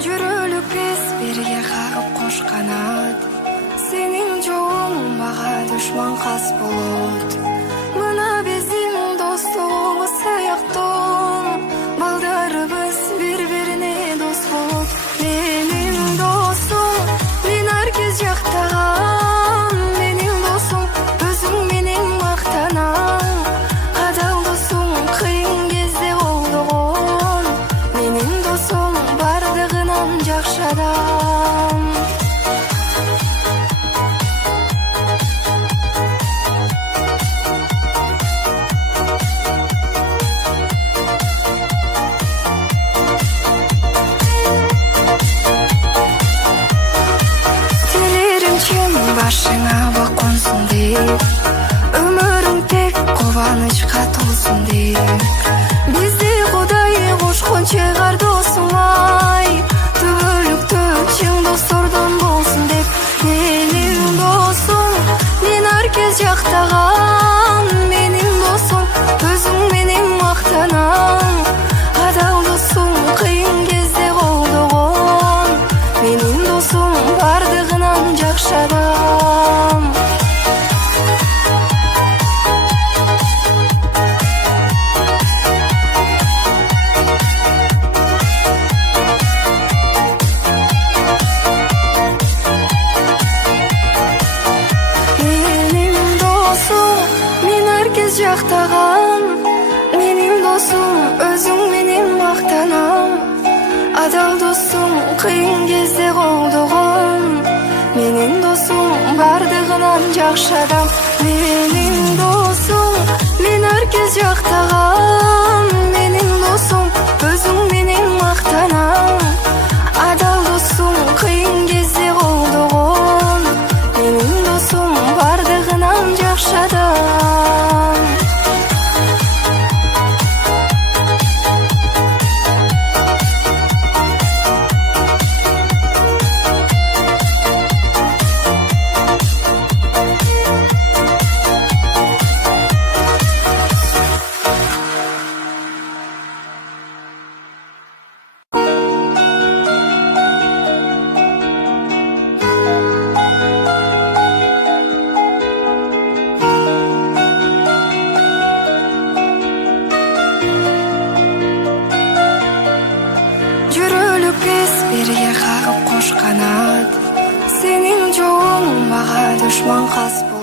Жүрөлүк эс бирге кагып кош канат, сенин жолуң мага душман кас болот. Мына биздин достугубуз сыяктуу, балдарыбыз бири-бирине дос болот. Менин досум, мен ар кез жактаган, менин досум, өзүң менен мактанам. Адал досум кыйын кезде колдогон, менин досум бардыгынан жакшы адам. Башыңа бак консун деп, өмүрүң тек кубанычка толсун деп. Бизди Кудай кошкон чыгар досум ай, түбөлүктө чың достордон болсун деп. Менин досум, мен ар кез жактаган, менин досум, өзүң менен мактанам. Адал досум кыйын кезде колдогон, менин досум бардыгынан жакшы адам. Менин досум, мен ар кез жактаган, менин досум, өзүң менен мактанам. Адал досум кыйын кезде колдогон, менин досум бардыгынан жакшы адам. Менин досум, мен ар кез жактаган, менин досум, өзүң менен мактанам. Адал досум кыйын кезде колдогон, менин досум бардыгынан жакшы адам. Жүрөлүк эс бирге кагып кош канат, сенин жолуң мага душман кас болот.